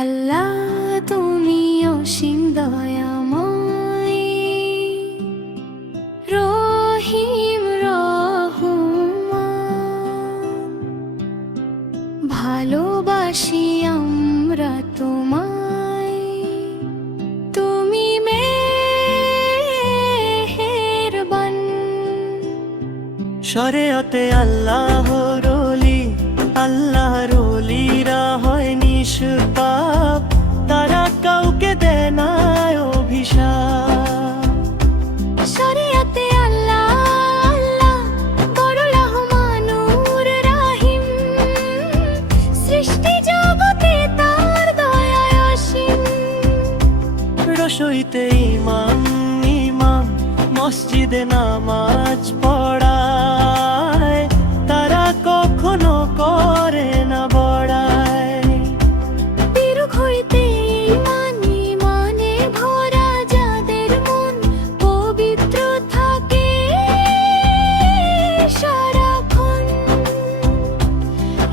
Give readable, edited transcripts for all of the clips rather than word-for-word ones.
আল্লাহ তুমি অসীম দয়াময়, রহিম রহমান। ভালোবাসি আমরা তোমায়, তুমি মেহেরবান। শরিয়তে আল্লাহর ওলি, আল্লাহর ওলিরা হয় নিষ্পাপ, তারা কাউকে দেয় না অভিশাপ। শরিয়তে আল্লাহ আল্লাহ বড় রহমানুর রাহিম, সৃষ্টি জগতে তার দয়া অসীম। রসইতে ইমাম ইমাম মসজিদে নামাজ পড়ায়, তারা কখনো করে না বড়ায়। বিরুখ হইতে ইমানে ভরা যাদের মন পবিত্র থাকে সারাক্ষণ।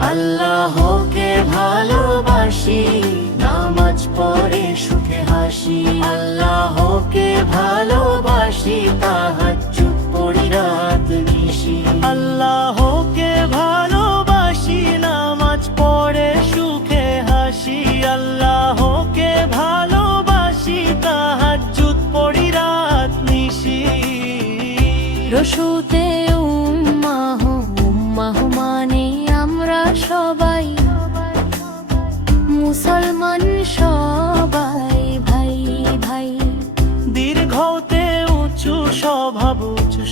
আল্লাহকে ভালোবাসি, নামাজ পড়ে সুখে হাসি। আল্লাহকে ভালোবাসি, তাহাজ্জুদ পড়ি রাত নিশি। আল্লাহকে ভালোবাসি, নামাজ পড়ে সুখে হাসি। আল্লাহকে ভালোবাসি, তাহাজ্জুদ পড়ি রাত নিশি। রসুতে উম্মাহ উম্মাহ মানে আমরা সবাই মুসলমান, সবাই ভাই ভাই। দীর্ঘতে উঁচু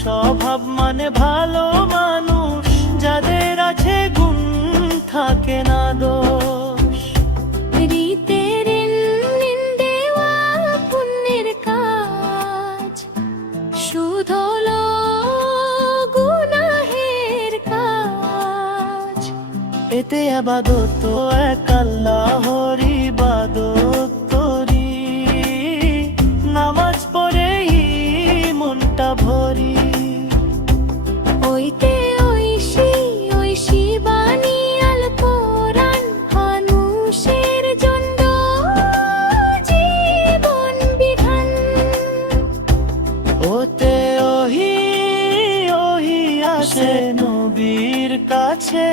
স্বভাব মানে ভালো মানুষ, যাদের আছে গুণ থাকে না দোষ। রীতের নিন্দেওয়া পুণ্যের কাজ, শুধ হলো গুনাহের কাজ। এতে আবাদত এক আল্লাহর ইবাদত করি, নামাজ পড়েই মনটা ভরি। ওইতে ঐশী বাণী আল কোরআন, মানুষের জন্য জীবন বিধান। ওতে ওহি আসে নবীর কাছে,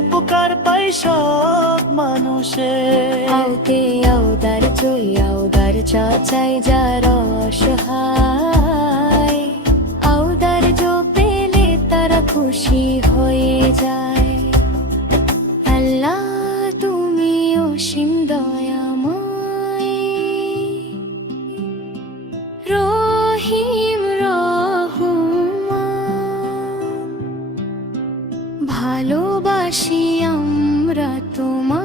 উপকার পাই সব মানুষে। আউতে আউদার জয় আউদার চাচাই যার অসহায়, আউদার জো পেলে তারা খুশি হয়ে যায়। আল্লাহ তুমি অসীম দয়াময়, রহিম রহমান। ভালোবাসি আমরা তোমায়।